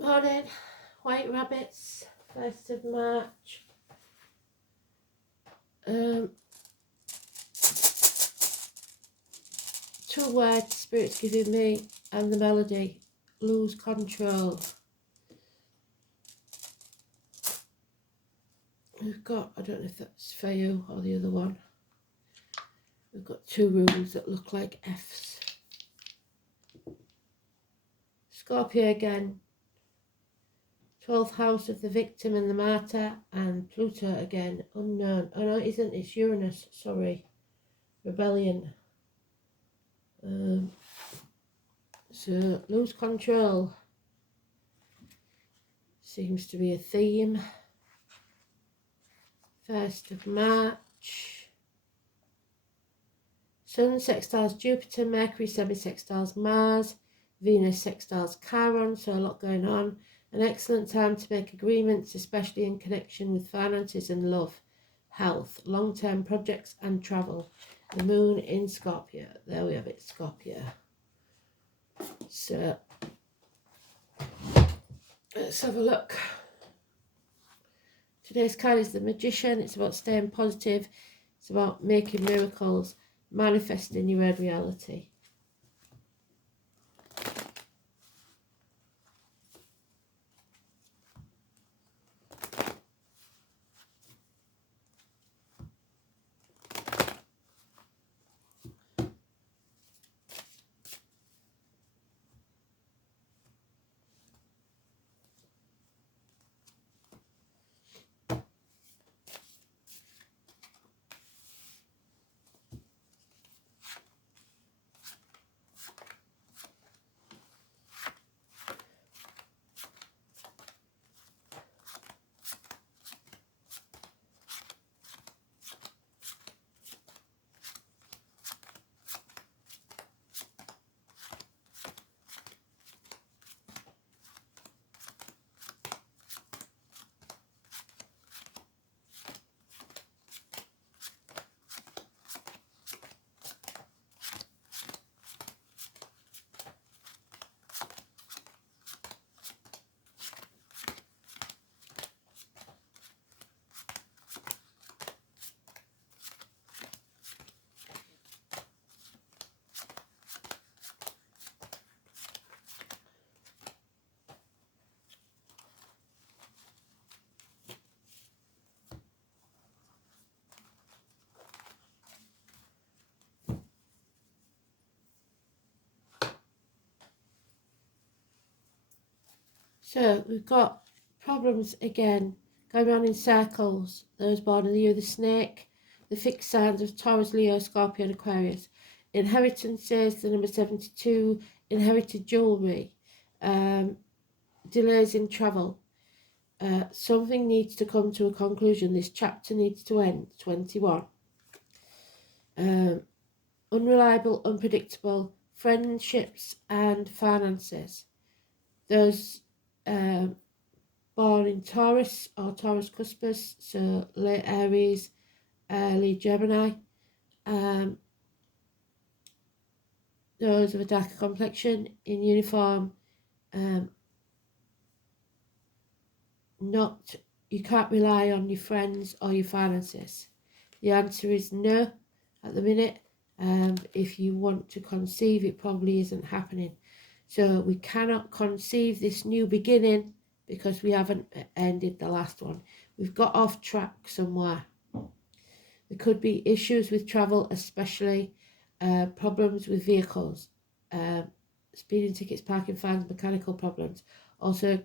Morning, White Rabbits, 1st of March. Two words Spirit's giving me and the melody, lose control. We've got, I don't know if that's for you or the other one, we've got two rules that look like F's. Scorpio again, 12th house of the victim and the martyr, and Pluto again, unknown. Oh no, it isn't, it's Uranus, sorry. Rebellion. So, lose control seems to be a theme. 1st of March. Sun sextiles Jupiter, Mercury semi-sextiles Mars, Venus sextiles Chiron, so a lot going on. An excellent time to make agreements, especially in connection with finances and love, health, long-term projects and travel. The moon in Scorpio. There we have it, Scorpio. So, let's have a look. Today's card is the Magician. It's about staying positive. It's about making miracles, manifesting your own reality. So we've got problems again, going around in circles. Those born in the year of the snake, the fixed signs of Taurus, Leo, Scorpio and Aquarius. Inheritances, the number 72, inherited jewellery, delays in travel. Something needs to come to a conclusion. This chapter needs to end, 21. Unreliable, unpredictable, friendships and finances. Those born in Taurus or Taurus Cuspis, so late Aries, early Gemini. Those of a darker complexion, in uniform, you can't rely on your friends or your finances. The answer is no at the minute. If you want to conceive, it probably isn't happening. So we cannot conceive this new beginning because we haven't ended the last one. We've got off track somewhere. There could be issues with travel, especially problems with vehicles, speeding tickets, parking fines, mechanical problems. Also,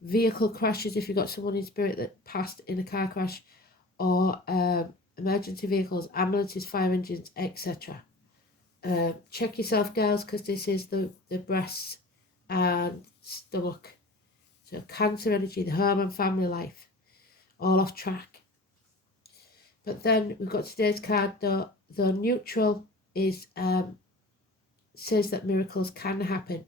vehicle crashes if you've got someone in spirit that passed in a car crash, or emergency vehicles, ambulances, fire engines, etc. Check yourself, girls, because this is the breasts and stomach. So Cancer energy, the home and family life, all off track. But then we've got today's card, though neutral, is says that miracles can happen.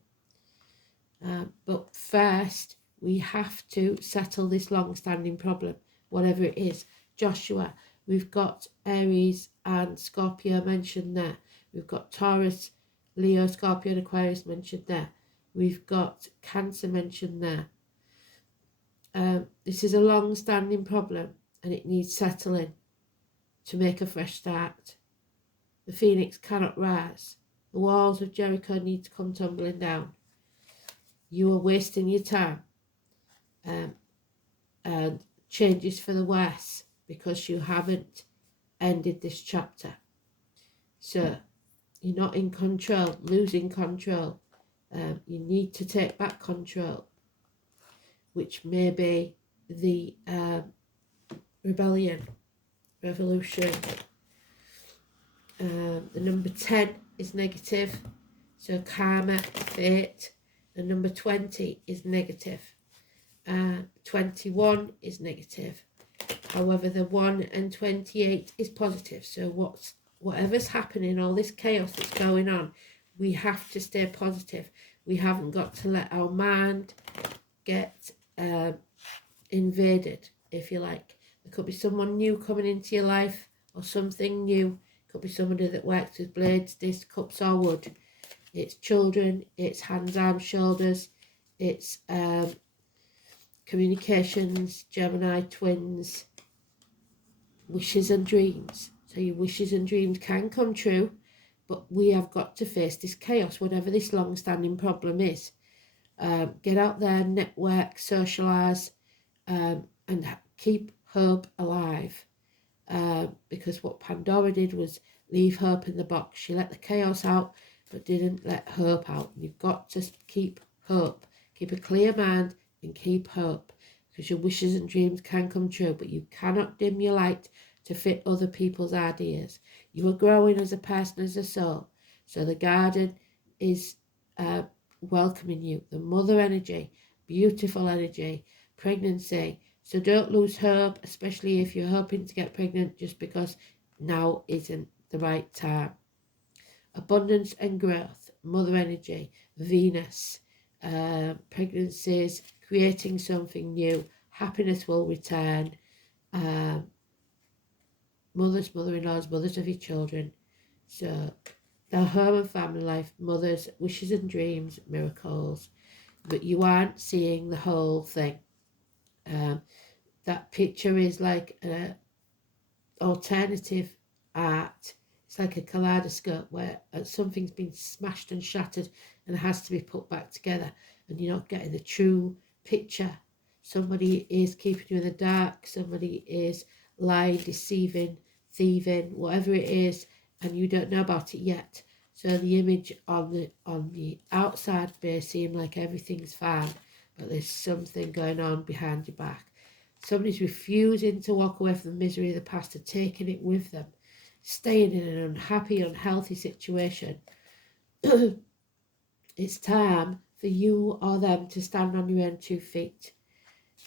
But first, we have to settle this long-standing problem, whatever it is. Joshua, we've got Aries and Scorpio mentioned there. We've got Taurus, Leo, Scorpio and Aquarius mentioned there. We've got Cancer mentioned there. This is a long-standing problem and it needs settling to make a fresh start. The phoenix cannot rise. The walls of Jericho need to come tumbling down. You are wasting your time, and changes for the worse because you haven't ended this chapter. So you're not in control, losing control. You need to take back control, which may be the rebellion, revolution. The number 10 is negative, so karma, fate. The number 20 is negative. 21 is negative. However, the 1 and 28 is positive. So whatever's happening, all this chaos that's going on, we have to stay positive. We haven't got to let our mind get invaded, if you like. There could be someone new coming into your life, or something new. It could be somebody that works with blades, discs, cups or wood. It's children, it's hands, arms, shoulders, it's communications, Gemini, twins, wishes and dreams. So your wishes and dreams can come true, but we have got to face this chaos, whatever this long-standing problem is. Get out there, network, socialise, and keep hope alive. Because what Pandora did was leave hope in the box. She let the chaos out, but didn't let hope out. You've got to keep hope. Keep a clear mind and keep hope, because your wishes and dreams can come true, but you cannot dim your light to fit other people's ideas. You are growing as a person, as a soul. So the garden is welcoming you. The mother energy, beautiful energy, pregnancy. So don't lose hope, especially if you're hoping to get pregnant, just because now isn't the right time. Abundance and growth, mother energy, Venus, pregnancies, creating something new, happiness will return, mothers, mother-in-laws, mothers of your children. So their home and family life, mothers, wishes and dreams, miracles. But you aren't seeing the whole thing. That picture is like an alternative art. It's like a kaleidoscope where something's been smashed and shattered and has to be put back together, and you're not getting the true picture. Somebody is keeping you in the dark, somebody is lying, deceiving, thieving, whatever it is, and you don't know about it yet. So the image on the outside may seem like everything's fine, but there's something going on behind your back. Somebody's refusing to walk away from the misery of the past and taking it with them, staying in an unhappy, unhealthy situation. It's time for you or them to stand on your own 2 feet,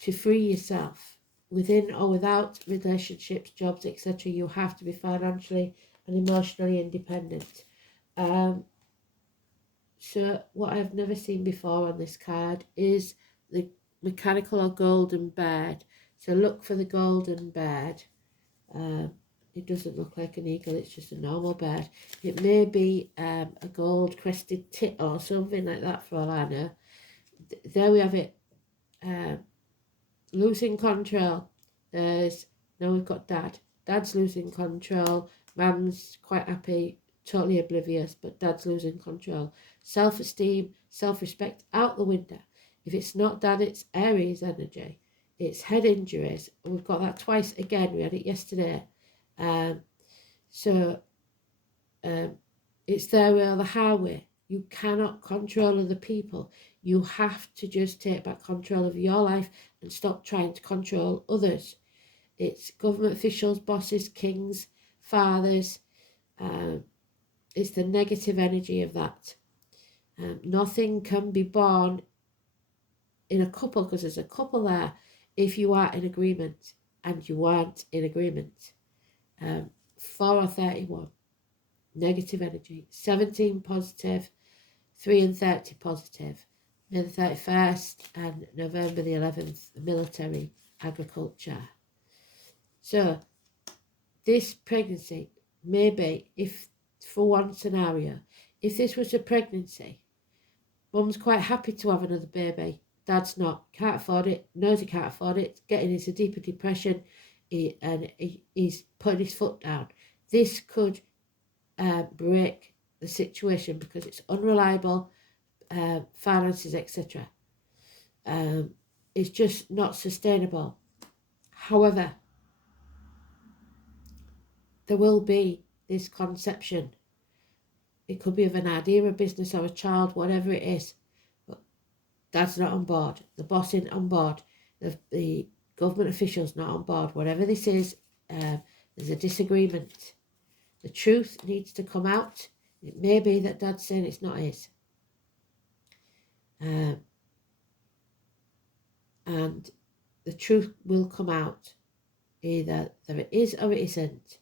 to free yourself. Within or without relationships, jobs, etc., you have to be financially and emotionally independent. So what I've never seen before on this card is the mechanical or golden bird. So look for the golden bird. It doesn't look like an eagle, it's just a normal bird. It may be a gold crested tit or something like that, for all I know. There we have it. Losing control. Now we've got dad. Dad's losing control. Mum's quite happy, totally oblivious, but dad's losing control. Self-esteem, self-respect out the window. If it's not dad, it's Aries energy. It's head injuries. We've got that twice again. We had it yesterday. It's there on the highway. You cannot control other people. You have to just take back control of your life and stop trying to control others. It's government officials, bosses, kings, fathers. It's the negative energy of that. Nothing can be born in a couple, because there's a couple there, if you are in agreement, and you aren't in agreement. 4 or 31, negative energy. 17 positive, 3 and 30 positive. May the 31st and November the 11th, military, agriculture. So this pregnancy, maybe, if for one scenario, if this was a pregnancy, mum's quite happy to have another baby, Dad's not, can't afford it, knows he can't afford it, getting into deeper depression, and he's putting his foot down. This could break the situation because it's unreliable, finances, etc. It's just not sustainable. However, there will be this conception. It could be of an idea, a business, or a child, whatever it is. But Dad's not on board. The boss isn't on board. The government officials not on board. Whatever this is, there's a disagreement. The truth needs to come out. It may be that Dad's saying it's not his. And the truth will come out. Either there it is or it isn't.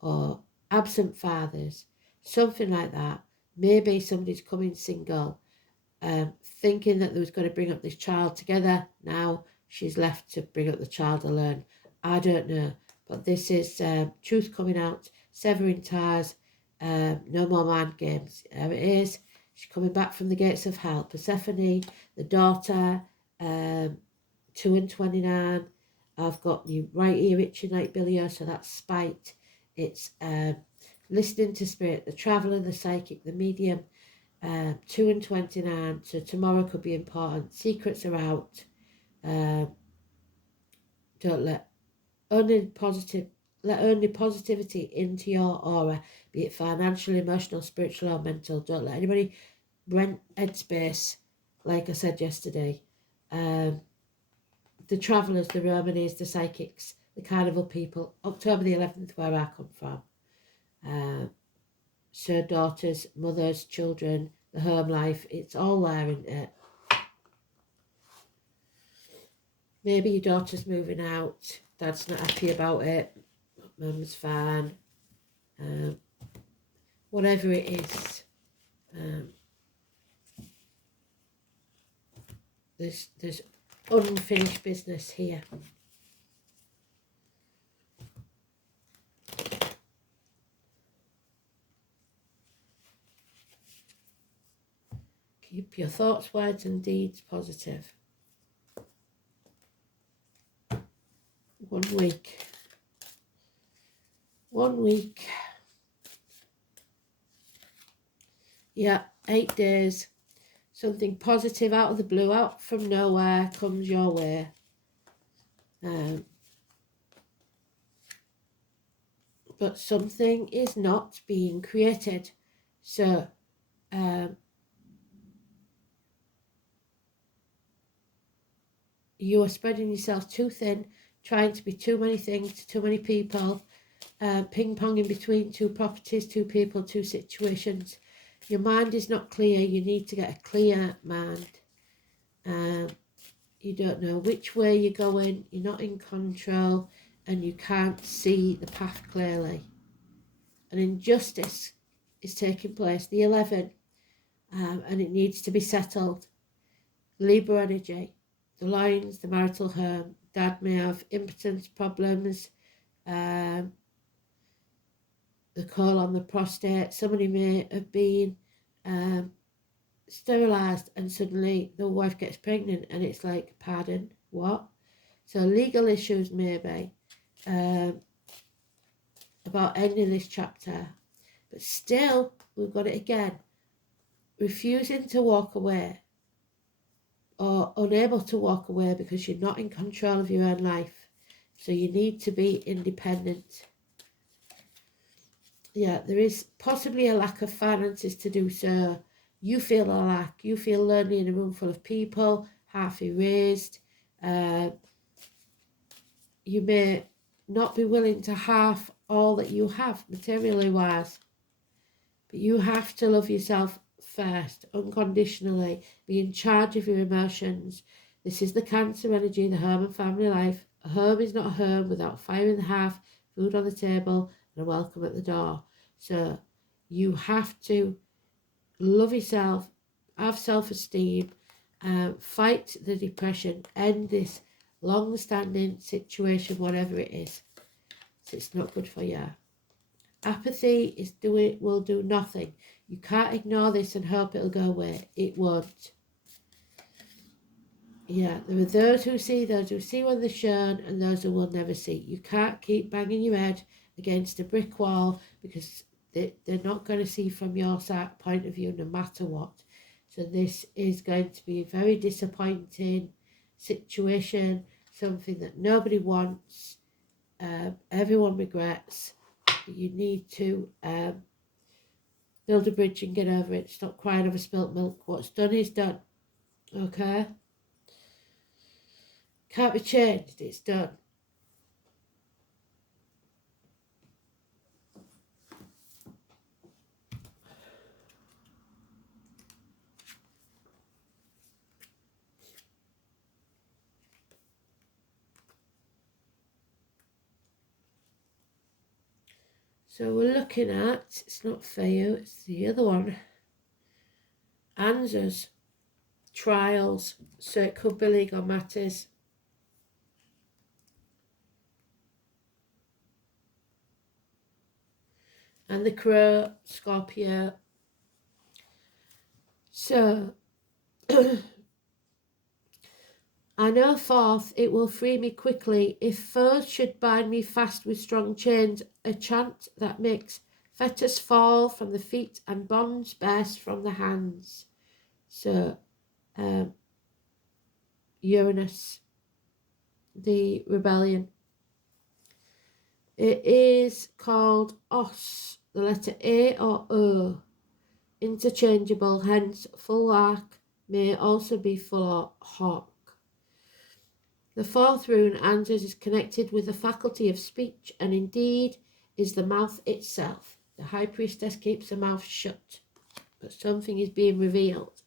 Or absent fathers. Something like that. Maybe somebody's coming single. Thinking that they was going to bring up this child together. Now she's left to bring up the child alone. I don't know. But this is truth coming out. Severing ties. No more mind games. There it is. She's coming back from the gates of hell. Persephone, the daughter, 2 and 29. I've got you right here, itchy night bilio, so that's spite. It's listening to spirit, the traveller, the psychic, the medium. 2 and 29, so tomorrow could be important. Secrets are out. Don't let only positivity into your aura, be it financial, emotional, spiritual, or mental. Don't let anybody rent headspace, like I said yesterday. The travellers, the Romanes, the psychics, the carnival people. October the 11th, where I come from. So daughters, mothers, children, the home life, it's all there, isn't it? Maybe your daughter's moving out, dad's not happy about it, mum's fine, whatever it is. There's unfinished business here. Keep your thoughts, words and deeds positive. 1 week. 1 week. Yeah, 8 days. Something positive out of the blue, out from nowhere, comes your way. But something is not being created. So, you are spreading yourself too thin, trying to be too many things to too many people, ping-ponging between 2 properties, 2 people, 2 situations. Your mind is not clear. You need to get a clear mind. You don't know which way you're going. You're not in control and you can't see the path clearly. An injustice is taking place, the 11, and it needs to be settled. Libra energy, the lines, the marital home. Dad may have impotence problems, the call on the prostate. Somebody may have been sterilised and suddenly the wife gets pregnant and it's like, pardon, what? So legal issues maybe about ending this chapter. But still, we've got it again. Refusing to walk away or unable to walk away because you're not in control of your own life. So you need to be independent. Yeah, there is possibly a lack of finances to do so. You feel a lack. You feel lonely in a room full of people, half erased. You may not be willing to half all that you have, materially wise. But you have to love yourself first, unconditionally. Be in charge of your emotions. This is the Cancer energy, the home and family life. A home is not a home without fire in the hearth, food on the table, and a welcome at the door. So you have to love yourself, have self-esteem, fight the depression, end this long-standing situation, whatever it is. So it's not good for you. Apathy will do nothing. You can't ignore this and hope it'll go away. It won't. Yeah, there are those who see when they're shown, and those who will never see. You can't keep banging your head against a brick wall because they're not going to see from your point of view no matter what. So this is going to be a very disappointing situation, something that nobody wants, everyone regrets. You need to build a bridge and get over it. Stop crying over spilt milk. What's done is done, okay? Can't be changed, it's done. So we're looking at, it's not for you, it's the other one, answers, trials, so it could be legal matters. And the Crow, Scorpio. So, I know forth it will free me quickly. If foes should bind me fast with strong chains, a chant that makes fetters fall from the feet and bonds burst from the hands. So, Uranus, the rebellion. It is called os, the letter A or O, interchangeable, hence full arc may also be full or hawk. The fourth rune, Anzus, is connected with the faculty of speech and indeed is the mouth itself. The high priestess keeps her mouth shut, but something is being revealed.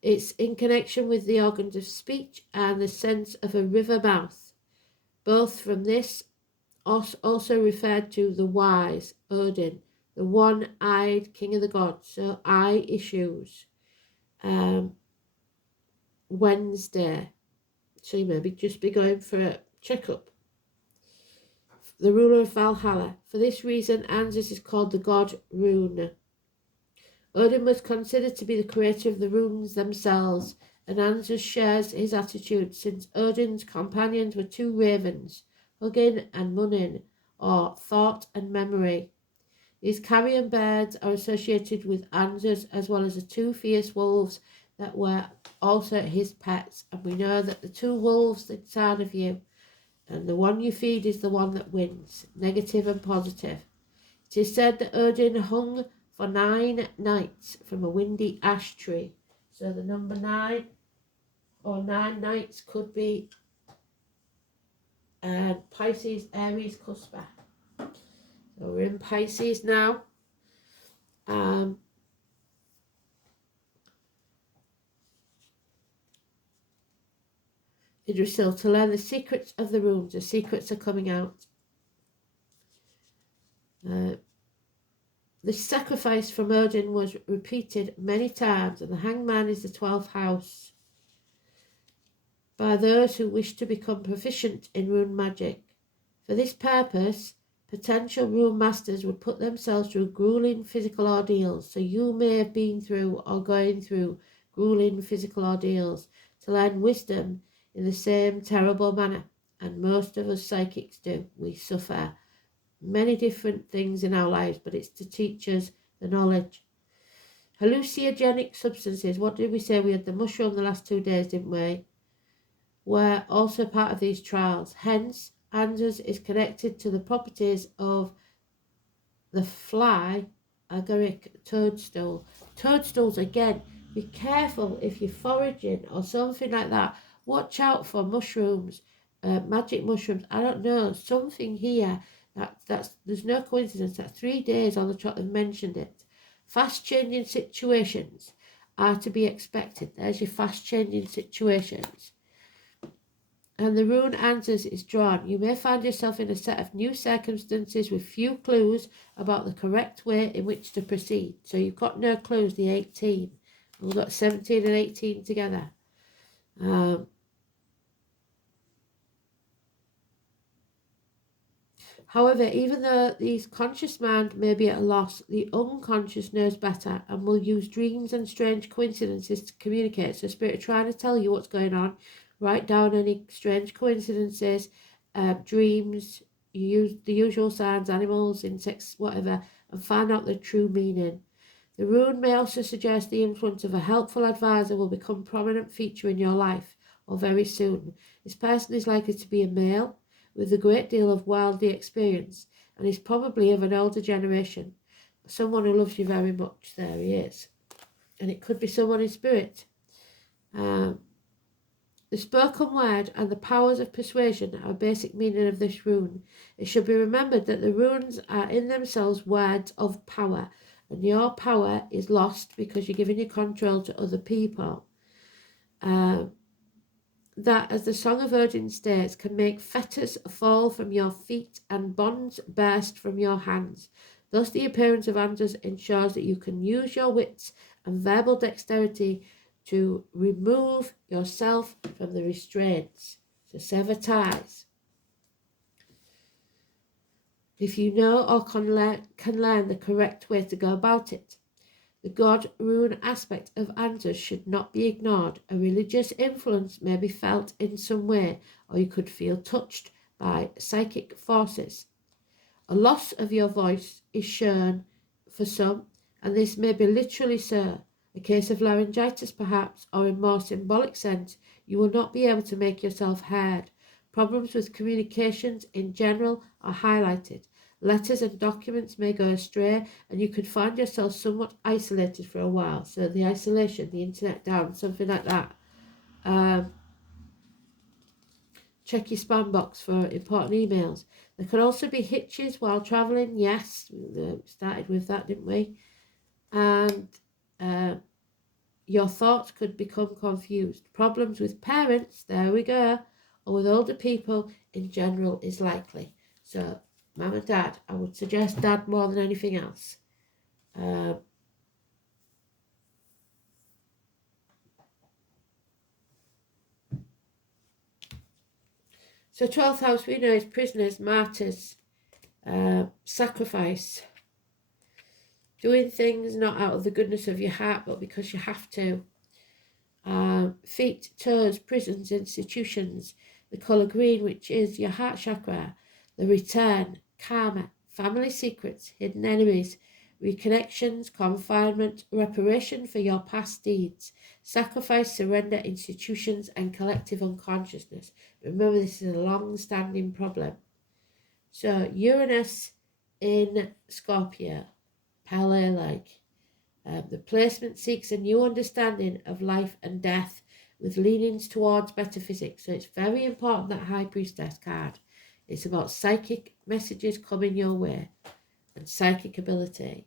It's in connection with the organs of speech and the sense of a river mouth. Both from this also referred to the wise, Odin, the one-eyed king of the gods. So eye issues. Wednesday. So you maybe just be going for a checkup. The ruler of Valhalla. For this reason, Anzus is called the god rune. Odin was considered to be the creator of the runes themselves, and Anzus shares his attitude since Odin's companions were two ravens, Hugin and Munin, or thought and memory. These carrion birds are associated with Anzus as well as the two fierce wolves that were also his pets, and we know that the two wolves inside of you and the one you feed is the one that wins, negative and positive. It is said that Odin hung for 9 nights from a windy ash tree. So the number 9 or 9 nights could be Pisces, Aries, Cuspa. So we're in Pisces now. Idrisil, to learn the secrets of the runes. The secrets are coming out. The sacrifice from Odin was repeated many times, and the hangman is the 12th house, by those who wish to become proficient in rune magic. For this purpose, potential rune masters would put themselves through grueling physical ordeals. So you may have been through or going through grueling physical ordeals to learn wisdom in the same terrible manner. And most of us psychics do. We suffer many different things in our lives, but it's to teach us the knowledge. Hallucinogenic substances. What did we say? We had the mushroom the last 2 days, didn't we? Were also part of these trials. Hence, Anzus is connected to the properties of the fly agaric toadstool. Toadstools, again, be careful if you're foraging or something like that. Watch out for mushrooms, magic mushrooms. I don't know, something here. There's no coincidence that 3 days on the trot they've mentioned it. Fast changing situations are to be expected. There's your fast changing situations. And the rune Anzus is drawn. You may find yourself in a set of new circumstances with few clues about the correct way in which to proceed. So you've got no clues, the 18. We've got 17 and 18 together. However, even though the conscious mind may be at a loss, the unconscious knows better and will use dreams and strange coincidences to communicate. So Spirit are trying to tell you what's going on. Write down any strange coincidences, dreams, you use the usual signs, animals, insects, whatever, and find out the true meaning. The rune may also suggest the influence of a helpful advisor will become a prominent feature in your life, or very soon. This person is likely to be a male with a great deal of worldly experience, and is probably of an older generation. Someone who loves you very much, there he is. And it could be someone in spirit. The spoken word and the powers of persuasion are a basic meaning of this rune. It should be remembered that the runes are in themselves words of power, and your power is lost because you're giving your control to other people. That, as the Song of Odin states, can make fetters fall from your feet and bonds burst from your hands. Thus, the appearance of Anders ensures that you can use your wits and verbal dexterity to remove yourself from the restraints, to sever ties. If you know or can learn the correct way to go about it. The god rune aspect of Anders should not be ignored. A religious influence may be felt in some way, or you could feel touched by psychic forces. A loss of your voice is shown for some, and this may be literally so. A case of laryngitis perhaps, or in more symbolic sense, you will not be able to make yourself heard. Problems with communications in general are highlighted. Letters and documents may go astray, and you could find yourself somewhat isolated for a while. So the isolation, the internet down, something like that. Check your spam box for important emails. There could also be hitches while travelling. Yes, we started with that, didn't we? And your thoughts could become confused. Problems with parents, there we go, or with older people in general is likely. So, Mum and Dad, I would suggest Dad more than anything else. So 12th house, we know, is prisoners, martyrs, sacrifice. Doing things not out of the goodness of your heart, but because you have to. Feet, toes, prisons, institutions. The colour green, which is your heart chakra. The return, karma, family secrets, hidden enemies, reconnections, confinement, reparation for your past deeds, sacrifice, surrender, institutions, and collective unconsciousness. Remember, this is a long-standing problem. So Uranus in Scorpio, parallel-like. The placement seeks a new understanding of life and death with leanings towards metaphysics. So it's very important, that High Priestess card. It's about psychic messages coming your way and psychic ability.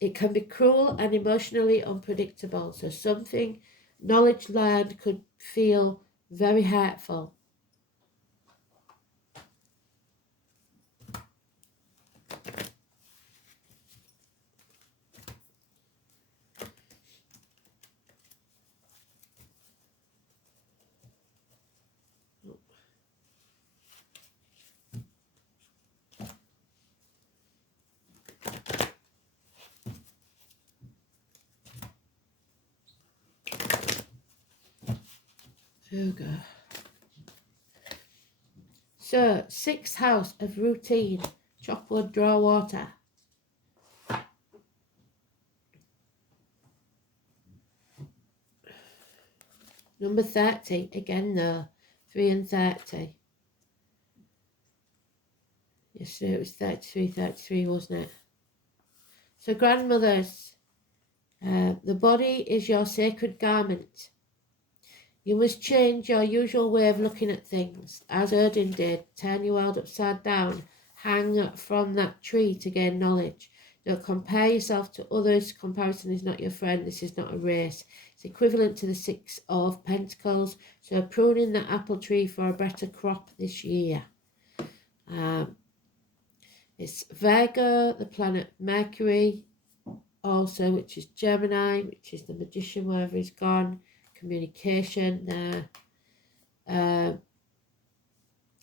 It can be cruel and emotionally unpredictable. So something, knowledge learned, could feel very hurtful. There we go. So, 6th house of routine. Chop wood, draw water. Number 30, again though, 3 and 30. Yesterday it was 33, wasn't it? So grandmothers, the body is your sacred garment. You must change your usual way of looking at things, as Odin did. Turn your world upside down. Hang from that tree to gain knowledge. Don't compare yourself to others. Comparison is not your friend. This is not a race. It's equivalent to the 6 of Pentacles. So pruning the apple tree for a better crop this year. It's Virgo, the planet Mercury, also, which is Gemini, which is the magician, wherever he's gone. Communication there.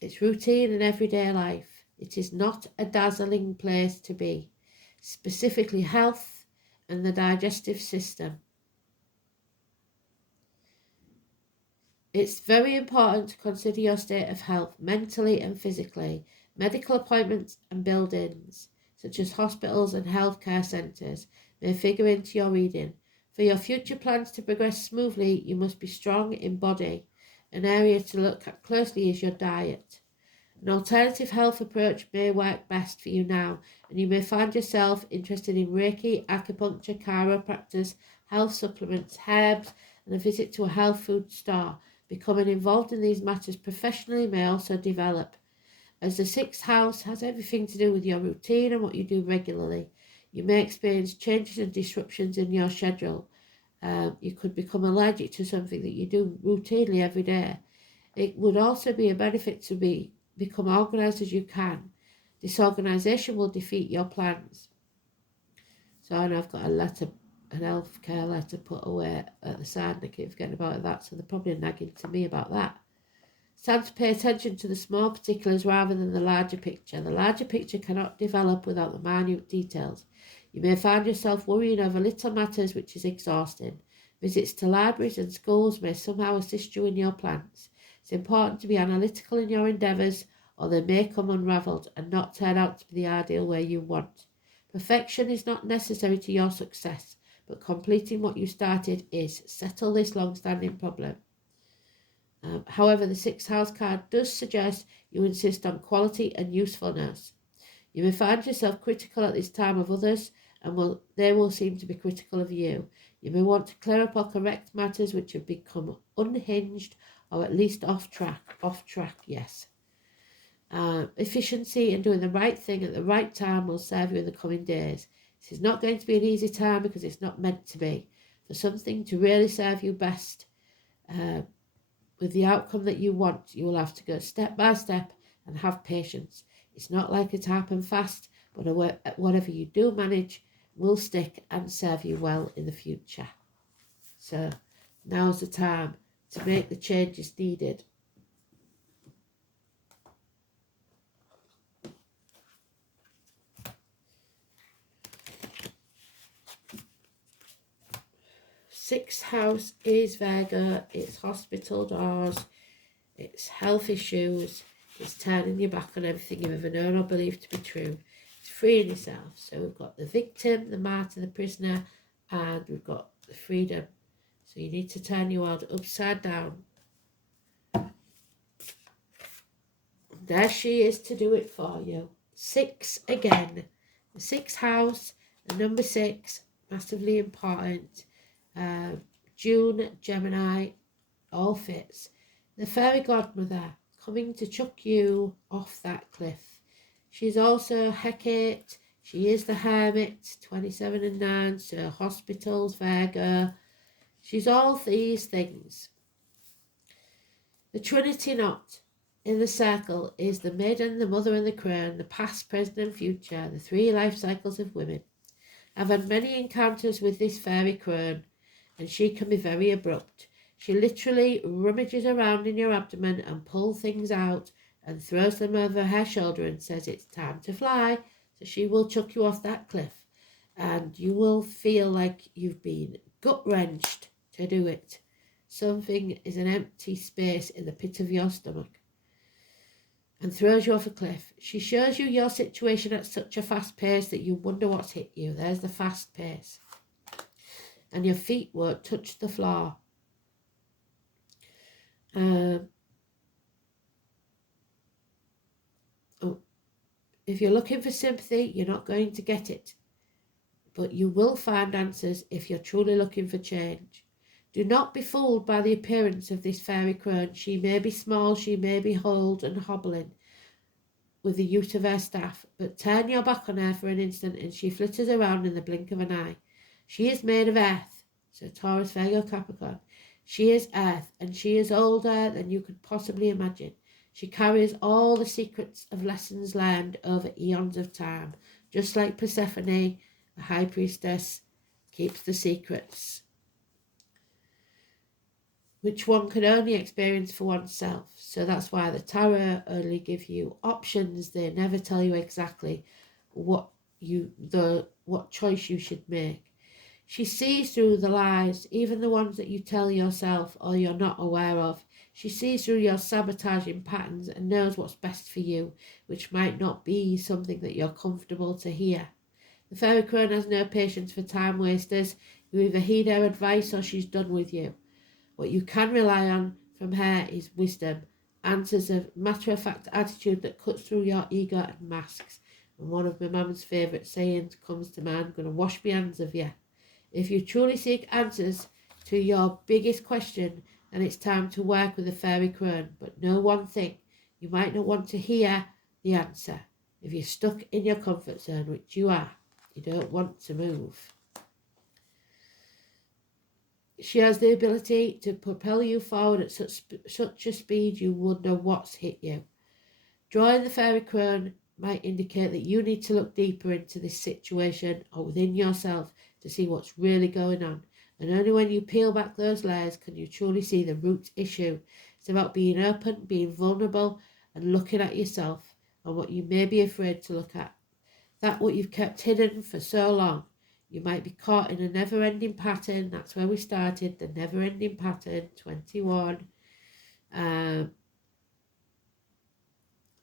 It's routine and everyday life. It is not a dazzling place to be, specifically health and the digestive system. It's very important to consider your state of health mentally and physically. Medical appointments and buildings, such as hospitals and healthcare centres, may figure into your reading. For your future plans to progress smoothly, you must be strong in body. An area to look at closely is your diet. An alternative health approach may work best for you now, and you may find yourself interested in Reiki, acupuncture, chiropractors, health supplements, herbs, and a visit to a health food store. Becoming involved in these matters professionally may also develop. As the sixth house has everything to do with your routine and what you do regularly, you may experience changes and disruptions in your schedule. You could become allergic to something that you do routinely every day. It would also be a benefit to become organised as you can. Disorganisation will defeat your plans. So I know I've got a letter, an healthcare letter put away at the side, and I keep forgetting about that, so they're probably nagging to me about that. It's time to pay attention to the small particulars rather than the larger picture. The larger picture cannot develop without the minute details. You may find yourself worrying over little matters, which is exhausting. Visits to libraries and schools may somehow assist you in your plans. It's important to be analytical in your endeavours, or they may come unravelled and not turn out to be the ideal way you want. Perfection is not necessary to your success, but completing what you started is. Settle this long-standing problem. However, the sixth house card does suggest you insist on quality and usefulness. You may find yourself critical at this time of others, and they will seem to be critical of you. You may want to clear up or correct matters which have become unhinged or at least off track, yes. Efficiency and doing the right thing at the right time will serve you in the coming days. This is not going to be an easy time because it's not meant to be. For something to really serve you best, with the outcome that you want, you will have to go step by step and have patience. It's not likely to happen fast, but whatever you do manage will stick and serve you well in the future. So now's the time to make the changes needed. Sixth house is Virgo. It's hospital doors, it's health issues, it's turning your back on everything you've ever known or believed to be true. It's freeing yourself. So we've got the victim, the martyr, the prisoner, and we've got the freedom. So you need to turn your world upside down. There she is to do it for you. 6 again. The sixth house, the number 6, massively important. June, Gemini, all fits. The fairy godmother coming to chuck you off that cliff. She's also Hecate. She is the hermit, 27 and 9, so hospitals, Virgo. She's all these things. The Trinity knot in the circle is the maiden, the mother and the crone, the past, present and future, the 3 life cycles of women. I've had many encounters with this fairy crone, and she can be very abrupt. She literally rummages around in your abdomen and pulls things out and throws them over her shoulder and says it's time to fly. So she will chuck you off that cliff, and you will feel like you've been gut-wrenched to do it. Something is an empty space in the pit of your stomach and throws you off a cliff. She shows you your situation at such a fast pace that you wonder what's hit you. There's the fast pace. And your feet won't touch the floor. If you're looking for sympathy, you're not going to get it. But you will find answers if you're truly looking for change. Do not be fooled by the appearance of this fairy crone. She may be small, she may be old and hobbling with the use of her staff, but turn your back on her for an instant and she flitters around in the blink of an eye. She is made of earth, so Taurus, Virgo, Capricorn. She is earth, and she is older than you could possibly imagine. She carries all the secrets of lessons learned over eons of time, just like Persephone, the high priestess, keeps the secrets. which one can only experience for oneself. So that's why the tarot only give you options. They never tell you exactly what choice you should make. She sees through the lies, even the ones that you tell yourself or you're not aware of. She sees through your sabotaging patterns and knows what's best for you, which might not be something that you're comfortable to hear. The fairy crone has no patience for time wasters. You either heed her advice or she's done with you. What you can rely on from her is wisdom, answers, a matter-of-fact attitude that cuts through your ego and masks. And one of my mum's favourite sayings comes to mind, I'm going to wash my hands of you. If you truly seek answers to your biggest question, then it's time to work with the fairy crone. But know one thing, you might not want to hear the answer. If you're stuck in your comfort zone, which you are, you don't want to move. She has the ability to propel you forward at such a speed you wonder what's hit you. Drawing the fairy crone might indicate that you need to look deeper into this situation or within yourself to see what's really going on. And only when you peel back those layers can you truly see the root issue. It's about being open, being vulnerable, and looking at yourself and what you may be afraid to look at. That what you've kept hidden for so long. You might be caught in a never-ending pattern. That's where we started, the never-ending pattern, 21.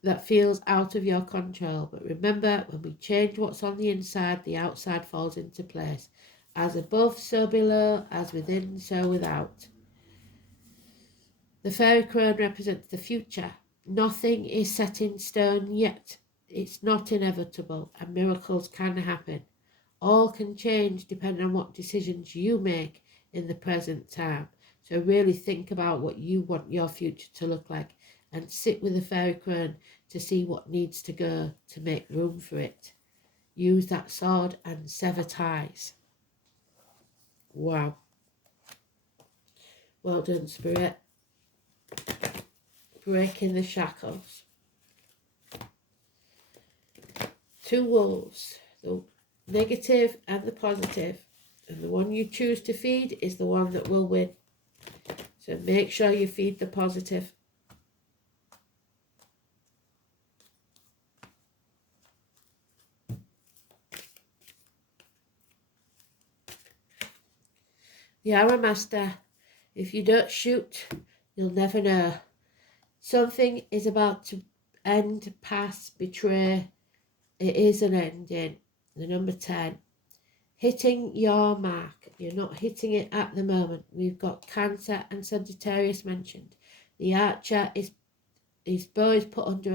That feels out of your control. But remember, when we change what's on the inside, the outside falls into place. As above, so below, as within, so without. The fairy crone represents the future. Nothing is set in stone yet. It's not inevitable, and miracles can happen. All can change depending on what decisions you make in the present time. So really think about what you want your future to look like and sit with the fairy crone to see what needs to go to make room for it. Use that sword and sever ties. Wow. Well done, Spirit. Breaking the shackles. 2 wolves, the negative and the positive. And the one you choose to feed is the one that will win. So make sure you feed the positive. The Arrow Master. If you don't shoot, you'll never know. Something is about to end, pass, betray. It is an ending. The number 10. Hitting your mark. You're not hitting it at the moment. We've got Cancer and Sagittarius mentioned. The Archer, his bow is put under